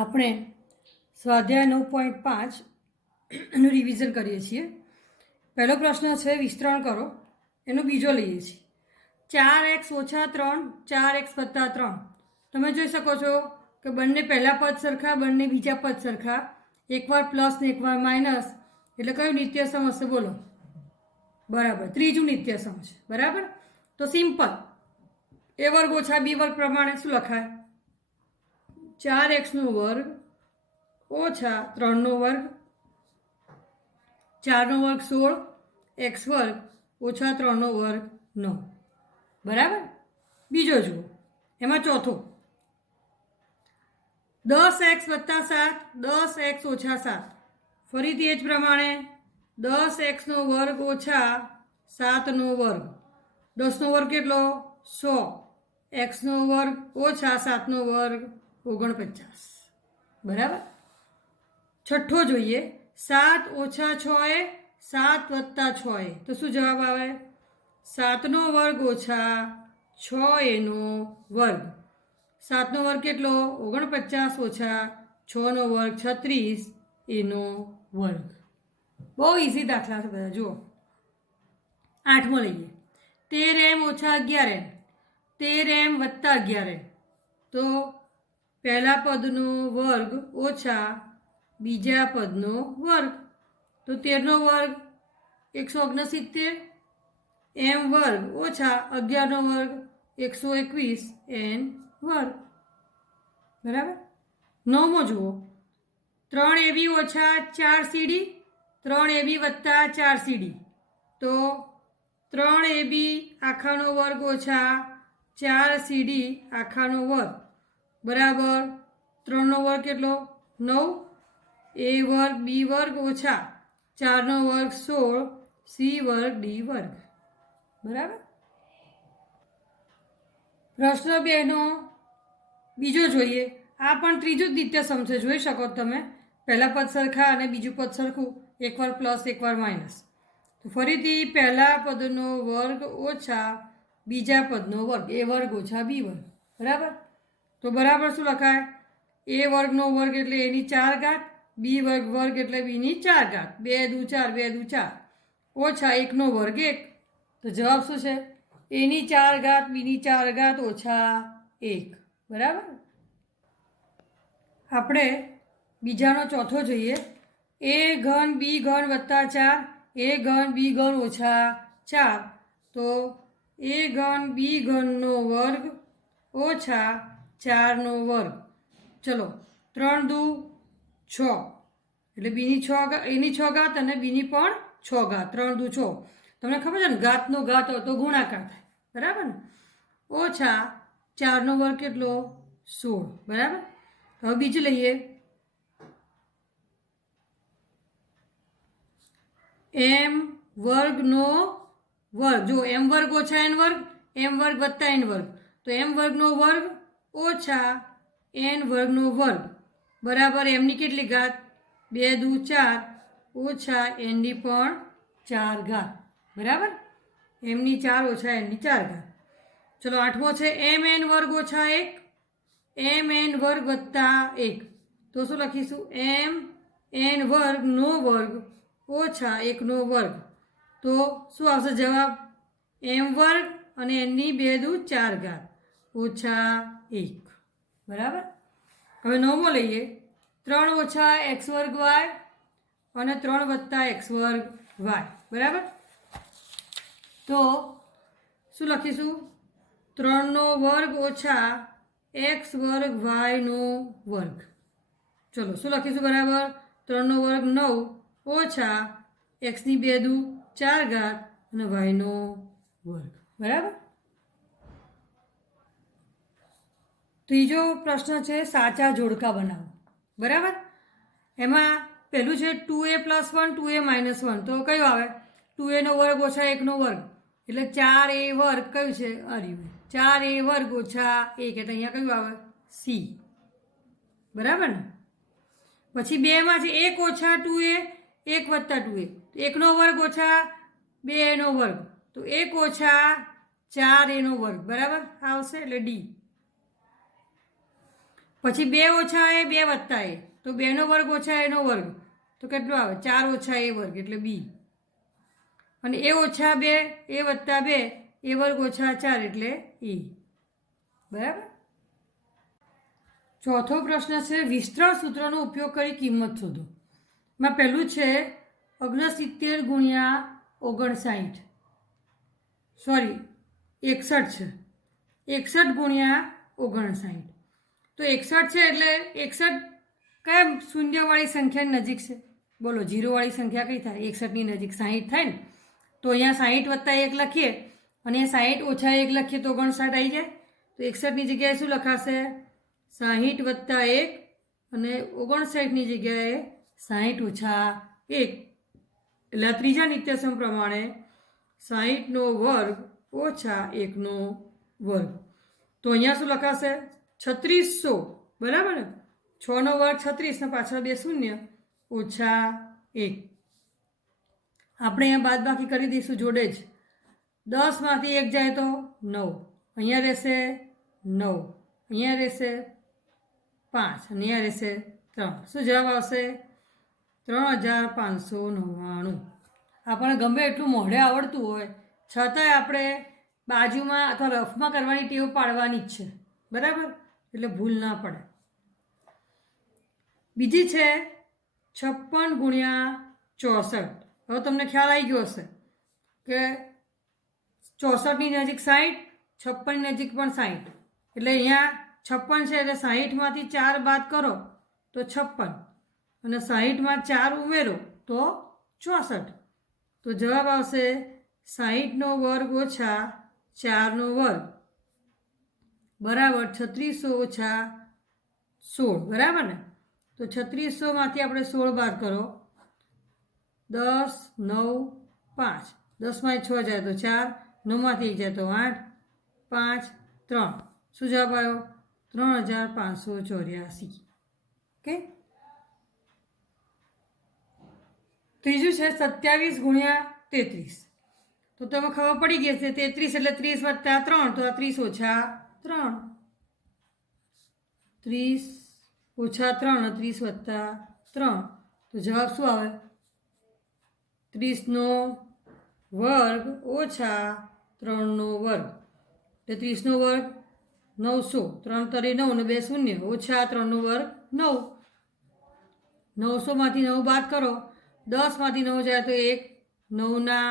આપણે સ્વાધ્યાય 9.5 નું રિવિઝન કરીએ છીએ. પહેલો પ્રશ્ન છે વિસ્તરણ કરો, એનો બીજો લઈએ છીએ. 4x - 3 4x + 3. તમે જોઈ શકો છો કે બંને પહેલા પદ સરખા, બંને બીજા પદ સરખા, એકવાર પ્લસ ને એકવાર માઇનસ, એટલે કયું નિત્યસમ હશે બોલો? બરાબર, ત્રીજું નિત્યસમ છે. બરાબર, તો સિમ્પલ a વર્ગ ઓછા b વર્ગ પ્રમાણે શું લખાય? 4x નો વર્ગ ઓછા 3 નો વર્ગ, 4 નો વર્ગ 16, x વર્ગ ઓછા 3 નો વર્ગ 9. બરાબર. બીજો જુઓ, એમાં ચોથો 10x + 7 10x - 7. ફરીથી એ જ પ્રમાણે 10x નો વર્ગ ઓછા 7 નો વર્ગ, 10 નો વર્ગ કેટલો? 100, x નો વર્ગ ઓછા 7 નો વર્ગ 49. બરાબર. છઠ્ઠો જોઈએ, 7 - 6a 7 + 6a, તો શું જવાબ આવે? 7 નો વર્ગ ઓછા 6a નો વર્ગ. 7 નો વર્ગ કેટલો? 49 ઓછા 6 નો વર્ગ 36 એનો વર્ગ. બહુ ઇઝી દાખલા છે બધા. જુઓ, 8મો લઈએ, 13m - 11m 13m + 11m, તો પહેલા પદનો વર્ગ ઓછા બીજા પદનો વર્ગ, તો 13 નો વર્ગ 169, m વર્ગ ઓછા 11 નો વર્ગ 121 n વર્ગ. બરાબર. 9મો જુઓ, 3ab ઓછા 4cd 3ab + 4cd, તો 3ab આખાનો વર્ગ ઓછા 4cd આખાનો વર્ગ બરાબર 3 નો વર્ગ કેટલો? 9, a વર્ગ b વર્ગ ઓછા 4 નો વર્ગ 16, c વર્ગ d વર્ગ. બરાબર. પ્રશ્ન 2 નો બીજો જોઈએ. આ પણ ત્રીજું જ નિત્યસમ છે, જોઈ શકો તમે. પહેલા પદ સરખા અને બીજું પદ સરખું, એકવાર પ્લસ એકવાર માઇનસ. તો ફરીથી પહેલા પદનો વર્ગ ઓછા બીજા પદનો વર્ગ, a વર્ગ ઓછા b વર્ગ. બરાબર. તો બરાબર શું લખાય? a વર્ગનો વર્ગ એટલે a ની 4 ઘાત, b વર્ગ વર્ગ એટલે b ની 4 ઘાત, 2 દુ 4 2 દુ 4 ઓછા 1 નો વર્ગ 1. તો જવાબ શું છે? a ની 4 ઘાત b ની 4 ઘાત ઓછા 1. બરાબર. આપણે બીજાનો ચોથો જોઈએ, a ઘન b ઘન + 4 a ઘન b ઘન ઓછા 4, તો a ઘન b ઘનનો વર્ગ ઓછા 4 નો વર્ગ. ચલો, 3 દુ 6, એટલે b ની 6 a ની 6 ઘાત અને b ની પણ 6 ઘાત, 3 દુ 6. તમને ખબર છે ને, ઘાતનો ઘાત હોય તો ગુણાકાર થાય. બરાબર ને? ઓછા 4 નો વર્ગ કેટલો? 16. બરાબર. હવે બીજું લઈએ, m વર્ગનો વર્ગ. જો m વર્ગ ઓછા n વર્ગ, m વર્ગ + n વર્ગ, તો m વર્ગનો વર્ગ ઓછા n વર્ગનો વર્ગ બરાબર m ની કેટલી ઘાત? 2 દુ 4 ઓછા n ની પણ 4 ઘાત. બરાબર. m ની 4 ઓછા n ની 4 ઘાત. ચલો, 8મો છે mn વર્ગ ઓછા 1 mn વર્ગ + 1, તો શું લખીશું? mn વર્ગનો વર્ગ ઓછા 1 નો વર્ગ, તો શું આવશે જવાબ? m વર્ગ અને n ની 2 દુ 4 ઘાત ઓછા 1. બરાબર. હવે 9મો લઈએ, 3 ઓછા x વર્ગ y અને 3 + x વર્ગ y. બરાબર. તો શું લખીશું? 3 નો વર્ગ ઓછા x વર્ગ y નો વર્ગ. ચલો, શું લખીશું? બરાબર, 3 નો વર્ગ 9 ઓછા x ની 2 દુ 4 ઘાત અને y નો વર્ગ. બરાબર. ત્રીજો પ્રશ્ન છે સાચા જોડકા બનાવો. બરાબર. એમાં પહેલું છે 2a + 1 2a - 1, તો કયું આવે? 2a નો વર્ગ ઓછા 1 નો વર્ગ, એટલે 4a વર્ગ કયું છે? અર્યું 4a વર્ગ ઓછા 1, એટલે અહીંયા કયું આવે? c. બરાબર ને? પછી 2માં છે 1 ઓછા 2a 1 + 2a, 1 નો વર્ગ ઓછા 2a નો વર્ગ, તો 1 ઓછા 4a નો વર્ગ. બરાબર આવશે, એટલે d. પછી 2 ઓછા એ 2 વત્તા એ, તો 2નો વર્ગ ઓછા એનો વર્ગ, તો કેટલું આવે? 4 ઓછા એ વર્ગ એટલે બી. અને એ ઓછા 2 એ વત્તા 2 એ વર્ગ ઓછા 4 એટલે ઈ. બરાબર. ચોથો પ્રશ્ન છે વિસ્તરણ સૂત્રનો ઉપયોગ કરી કિંમત શોધો. માં પહેલું છે 69 ગુણ્યા 59, સોરી 61 છે, 61 ગુણ્યા 59. તો 61 છે એટલે 61 કયા શૂન્યવાળી સંખ્યાની નજીક છે? બોલો, જીરોવાળી સંખ્યા કઈ થાય? 61ની નજીક 60 થાય ને. તો અહીંયા 60 વત્તા 1 લખીએ અને 60 ઓછા 1 લખીએ તો 59 આવી જાય. તો 61ની જગ્યાએ શું લખાશે? 60 વત્તા 1 અને 59ની જગ્યાએ 60 ઓછા 1. એટલે ત્રીજા નિત્યસમ પ્રમાણે 60નો વર્ગ ઓછા 1નો વર્ગ. તો અહીંયા શું લખાશે? 3600. બરાબર ને? 6નો વર્ગ 36 ને પાછળ 2 શૂન્ય ઓછા 1. આપણે અહીંયા બાદબાકી કરી દઈશું જોડે જ. 10માંથી 1 જાય તો 9, અહીંયા રહેશે 9, અહીંયા રહેશે 5 અને અહીંયા રહેશે 3. શું જવાબ આવશે? 3599. આપણને ગમે એટલું મોઢે આવડતું હોય છતાંય આપણે બાજુમાં અથવા રફમાં કરવાની ટેવ પાડવાની જ છે. બરાબર? એટલે ભૂલ ના પડે. બીજી છે 56 ગુણ્યા 64. હવે તમને ખ્યાલ આવી ગયો હશે કે 64ની નજીક 60, 56ની નજીક પણ 60. એટલે અહીંયા 56 છે એટલે 60માંથી 4 બાદ કરો તો 56 અને 60માં 4 ઉમેરો તો 64. તો જવાબ આવશે 60નો વર્ગ ઓછા 4નો વર્ગ બરાબર 3600 ઓછા 16. બરાબર ને? તો 3600માંથી આપણે 16 બાદ કરો. 10, 9, 5. 10માંથી 6 જાય તો 4, 9માંથી 1 જાય તો 8, 5, 3. શું જવાબ આવ્યો? 3584. ઓકે. ત્રીજું છે 27 ગુણ્યા 33. તો તમે ખબર પડી ગઈ છે 33 એટલે 30 વત્તા 3, તો આ 30 ઓછા 3. 30 ઓછા 3 અને 30 વત્તા 3. તો જવાબ શું આવે? 30નો વર્ગ ઓછા 3નો વર્ગ. એટલે 30નો વર્ગ 900, 3 તરી 9 અને 2 શૂન્ય ઓછા 3નો વર્ગ 9. 900માંથી 9 બાદ કરો. 10માંથી 9 જાય તો 1, 9ના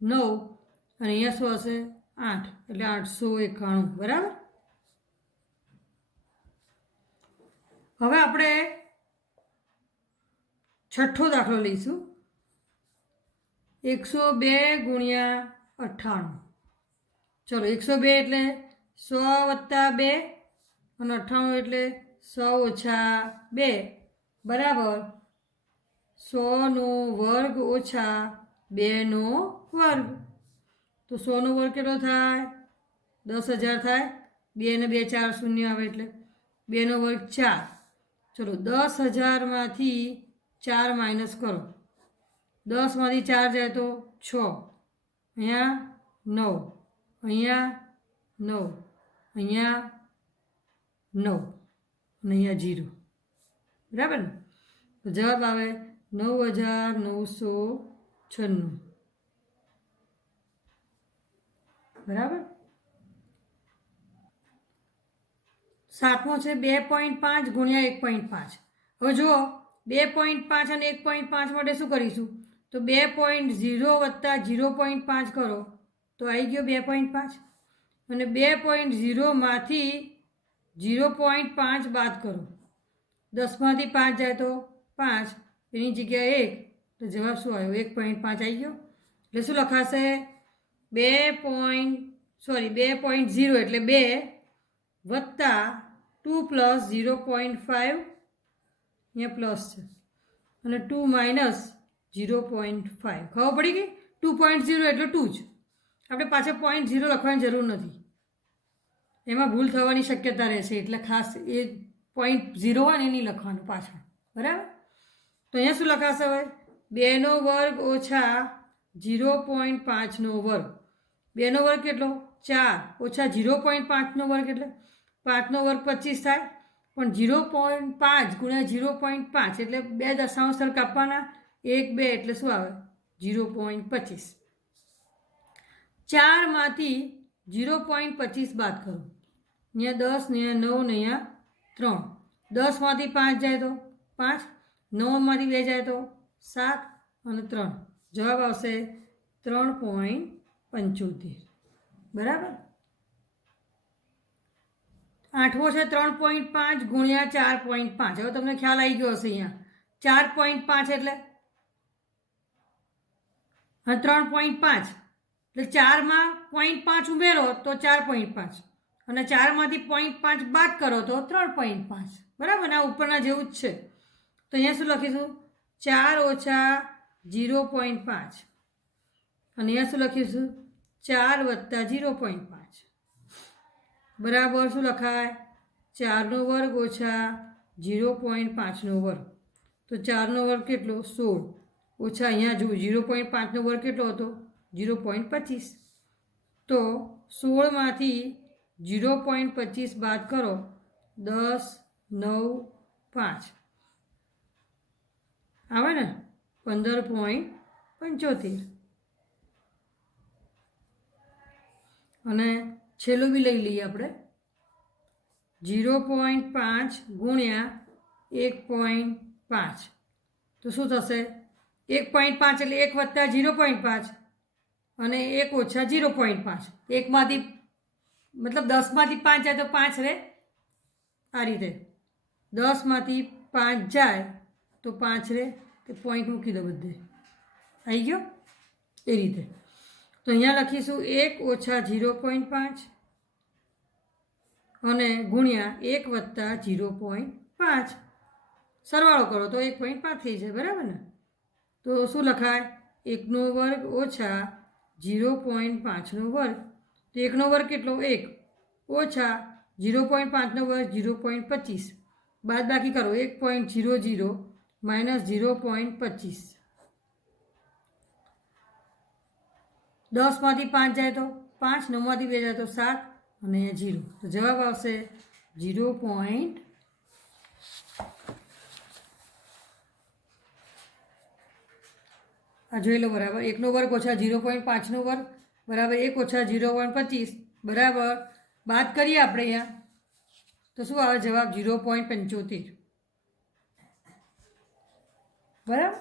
9 અને અહીંયા શું હશે? 8 એટલે 891. બરાબર. હવે આપણે છઠ્ઠો દાખલો લઈશું 102 ગુણ્યા 98. ચલો, 102 એટલે 100 વત્તા 2 અને 98 એટલે 100 ઓછા 2 બરાબર 100નો વર્ગ ઓછા 2નો વર્ગ. તો 100નો વર્ગ કેટલો થાય? 10,000 થાય. 2 ને 2 4 શૂન્ય આવે એટલે 2નો વર્ગ 4. ચલો, 10,000માંથી 4 માઇનસ કરો. 10માંથી 4 જાય તો 6, અહીંયા 9, અહીંયા 9, અહીંયા 9 અને અહીંયા 0. બરાબર ને? તો જવાબ આવે 9996. બરાબર. સાતમો છે 2.5 ગુણ્યા 1.5. હવે જુઓ 2.5 અને 1.5 માટે શું કરીશું? તો 2.0 વત્તા 0.5 કરો તો આવી ગયો 2.5 અને 2.0માંથી 0.5 બાદ કરો. 10માંથી 5 જાય તો 5, એની જગ્યાએ 1, તો જવાબ શું આવ્યો? 1.5 આવી ગયો. એટલે શું લખાશે? 2.0 એટલે 2 વત્તા 2 પ્લસ 0.5, અહીંયા પ્લસ છે અને 2 માઇનસ 0.5. ખબર પડી ગઈ? 2.0 એટલે 2 જ. આપણે પાછળ 0.0 લખવાની જરૂર નથી, એમાં ભૂલ થવાની શક્યતા રહેશે. એટલે ખાસ એ 0.0 હોય ને એ નહીં લખવાનું પાછળ. બરાબર. તો અહીંયા શું લખાશે? હવે 2નો વર્ગ ઓછા 0.5નો વર્ગ. 2નો વર્ગ કેટલો? 4 ઓછા 0.5નો વર્ગ એટલે 5નો વર્ગ 25 થાય. પણ 0.5 ગુણ્યા 0.5 એટલે 2 દશાંશ સ્થળ કાપવાના, 1 2 એટલે શું આવે 0.25. 4માંથી 0.25 બાદ કરો, અહીંયા 10 ને 9 ને અહીંયા 3, 10માંથી 5 જાય તો 5, 9માંથી 2 જાય તો 7 અને 3, જવાબ આવશે 3.75. બરાબર. 8મો છે 3.5 ગુણ્યા 4.5. હવે તમને ખ્યાલ આવી ગયો હશે અહીંયા 4.5 એટલે 3.5 એટલે 4માં 0.5 ઉમેરો તો 4.5 અને 4માંથી 0.5 બાદ કરો તો 3.5. બરાબર ને, આ ઉપરના જેવું જ છે. તો અહીંયા શું લખીશું 4 ઓછા 0.5 અને અહીંયા શું લખીશું 4 વત્તા 0.5 બરાબર શું લખાય 4નો વર્ગ ઓછા 0.5નો વર્ગ. તો 4નો વર્ગ કેટલો 16 ઓછા અહીંયા જુઓ 0.5નો વર્ગ કેટલો હતો 0.25. તો 16માંથી 0.25 બાદ કરો 10 9 5 આવે ને 15.75. અને છેલ્લું બી લઈ લઈએ આપણે 0.5 ગુણ્યા 1.5 તો શું થશે 1.5 એટલે 1 વત્તા 0.5 અને 1 ઓછા 0.5. 1માંથી મતલબ 10માંથી 5 જાય તો 5 રહે, આ રીતે 10માંથી 5 જાય તો 5 રહે, તે પોઈન્ટ મૂકી દો બધે, આવી ગયો એ રીતે. તો અહીંયા લખીશું 1 ઓછા 0.5 અને ગુણ્યા 1 વત્તા 0.5, સરવાળો કરો તો 1.5 થઈ જાય. બરાબર ને. તો શું લખાય 1નો વર્ગ ઓછા 0.5નો વર્ગ. તો 1નો વર્ગ કેટલો 1 ઓછા 0.5નો વર્ગ 0.25 બાદ બાકી કરો 1.00 માઇનસ 0.25. 10માંથી 5 જાય તો 5, 9માંથી 2 જાય તો 7 અને 0. તો જવાબ આવશે 0. આ જોઈ લો. બરાબર 1નો વર્ગ ઓછા 0.5નો વર્ગ બરાબર 1 ઓછા 0.25 બરાબર બાદ કરીએ આપણે અહીંયા તો શું આવે જવાબ 0.75. બરાબર.